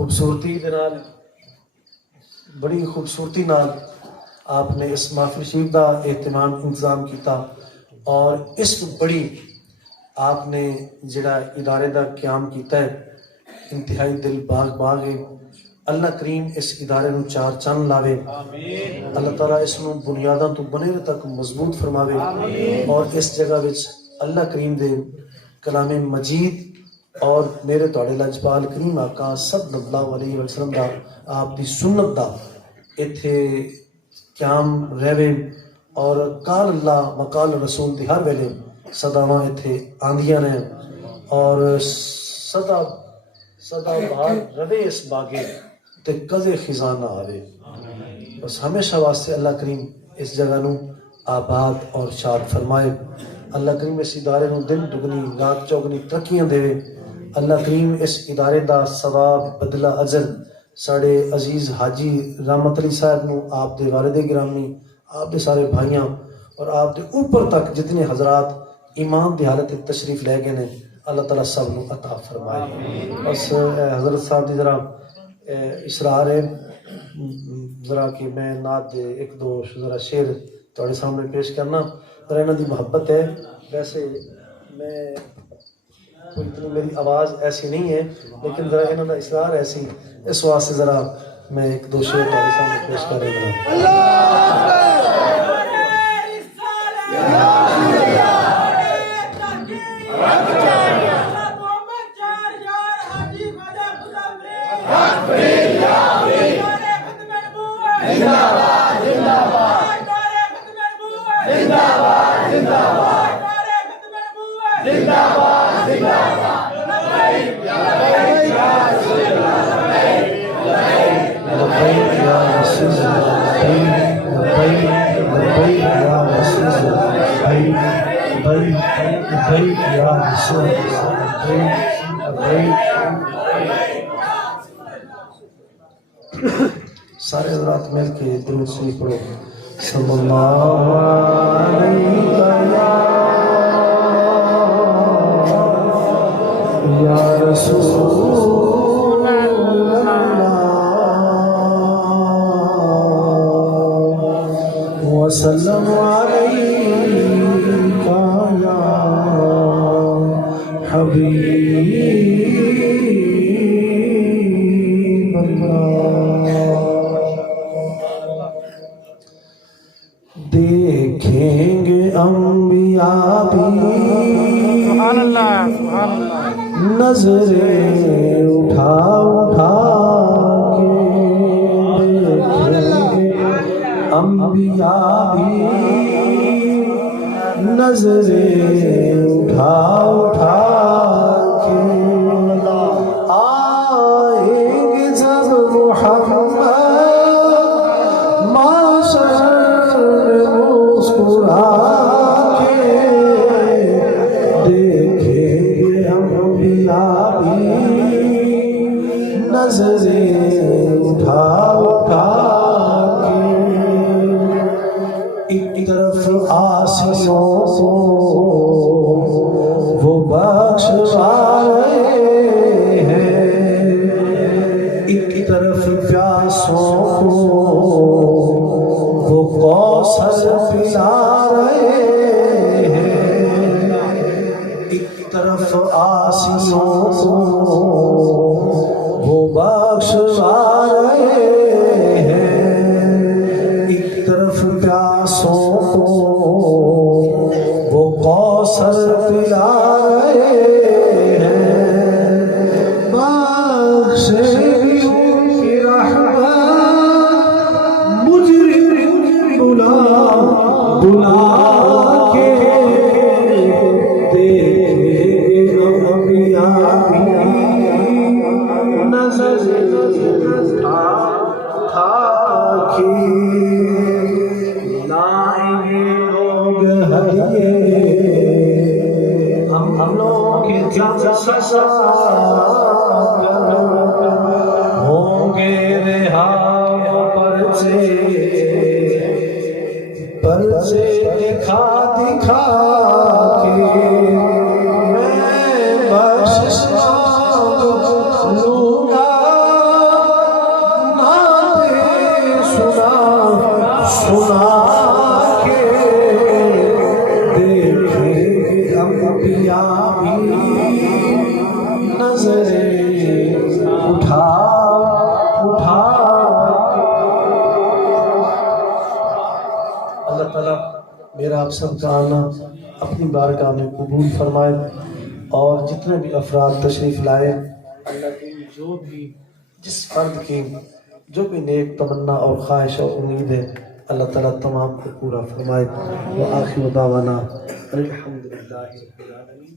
خوبصورتی دے نال بڑی خوبصورتی نال آپ نے اس محفل شریف دا اہتمام انتظام کیتا اور اس بڑی آپ نے جڑا ادارے دا قیام کیتا ہے انتہائی دل باغ ہے۔ اللہ کریم اس ادارے نو چار چند لاوے، اللہ تعالیٰ اس نو بنیاداں تو بنے تک مضبوط فرماوے اور اس جگہ وچ اللہ کریم دے کلام مجید اور میرے توڑے لجپال کریم آقا صلی اللہ علیہ وسلم دا آپ دی سنت دا ایتھے قیام رہوے اور قال اللہ وقال رسول دی ہر ویلے صداواں ایتھے آندیاں رہیں اور صدا بہار رہے اس باغے تے کدے خزاں نہ آوے۔ بس ہمیشہ واسطے اللہ کریم اس جگہ نو آباد اور شاد فرمائے۔ اللہ کریم اس ادارے نو دن دگنی رات چوگنی ترقیاں دے۔ اللہ کریم اس ادارے دا ثواب بدلہ اجر ساڑے عزیز حاجی رحمت علی صاحب نو آپ دے والد گرامی آپ دے سارے بھائیاں اور آپ دے اوپر تک جتنے حضرات ایمان دی حالت تشریف لے گئے نے اللہ تعالیٰ سب نو عطا فرمائے۔ بس حضرت صاحب دی ذرا اصرار ہے ذرا کہ میں نعت دے ایک دو ذرا شعر تھوڑے سامنے پیش کرنا، ذرا انہاں دی محبت ہے۔ ویسے میں کوئی اتنی میری آواز ایسی نہیں ہے لیکن ذرا انہاں دا اصرار ایسی، اس واسطے ذرا میں ایک دو شعر تھوڑے سامنے پیش کر رہا ہوں۔ سارے حضرات مل کے درود شریف پڑھو۔ صلی اللہ علیہ یا رسول اللہ وسلم علیکہ یا حبیب اللہ۔ دیکھیں گے انبیاء بھی نظریں اٹھا اٹھا کے، دیکھیں گے انبیاء بھی نظریں اٹھا اٹھا کے، آئیں گے جب محمد معاشر میں مسکرا کے، دیکھیں گے انبیاء بھی نظریں اٹھا اٹھا کے، ایک طرف آسیوں کو وہ بخشوا رہے ہیں، ایک طرف پیاسوں کو وہ کوثر پلا رہے ہیں، ایک طرف آسیوں کو وہ بخشوا رہے ہیں، ایک طرف پیاسوں کو وہ کوثر پلا رہے ہیں، بخشے ان کی رحمت مجرم بلا بلا کے، دیکھیں انبیاء بھی نظر اٹھا کے، لائیں گے لوگ ہدیے ہم لوگ کے جب سزا ہوں گے رہا وہ پرچے دکھا دکھا کے، میں بخشش لوں گا یہاں بھی نظریں اٹھا اٹھا اللہ تعالیٰ میرا آپ سب کا آنا اپنی بارگاہ میں قبول فرمائے، اور جتنے بھی افراد تشریف لائے اللہ کی جو بھی جس فرد کی جو بھی نیک تمنا اور خواہش اور امید ہے اللہ تعالیٰ تمام کو پورا فرمائے۔ وآخر دعوانا الحمدللہ رب العالمین۔